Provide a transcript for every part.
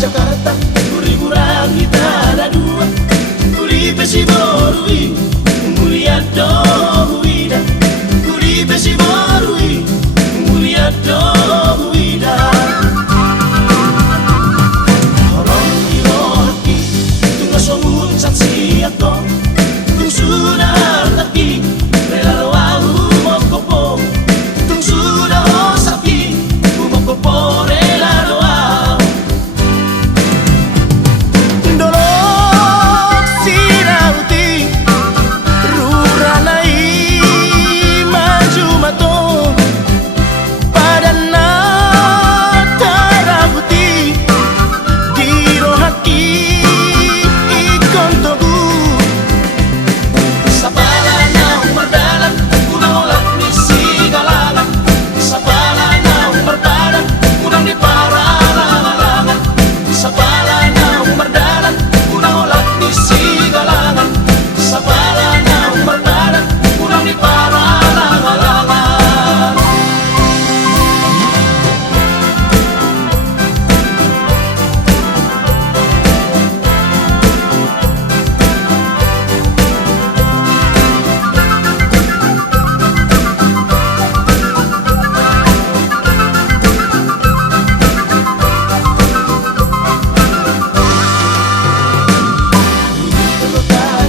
Jakarta, liburan kita ada dua. Kuli besi borui, mulia dohuida. Kuli besi borui, mulia dohuida. Orang iro haki, tunggu somun saksi atau tung sudah haki, rela lawu mokopo, tung sudah hosaki, mokopo rela lawu.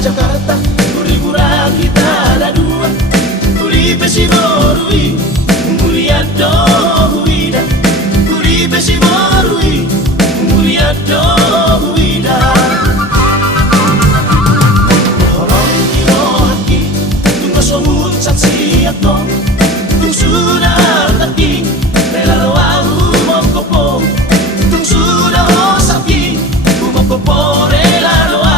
Jakarta, liburan kita ada dua. Kuli besi borui, mulia dohuida. Kuli besi borui, mulia dohuida. Orang iro haki, tunggu somun saksi atau tung sudah haki, rela lawu mokopo, tung sudah hosaki, mokopo rela lawu.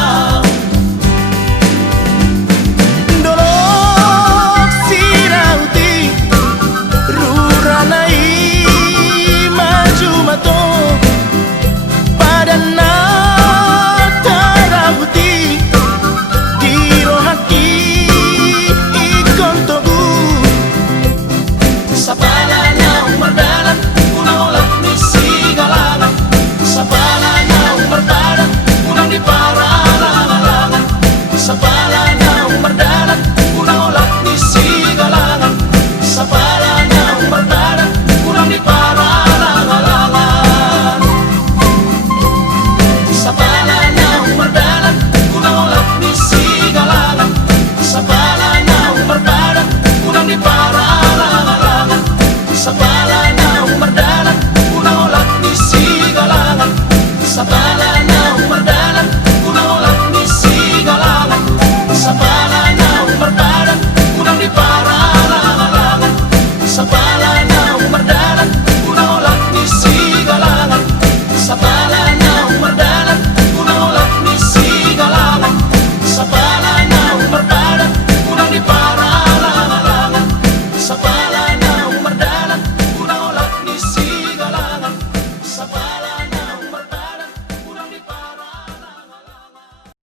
Sapala na umardalan,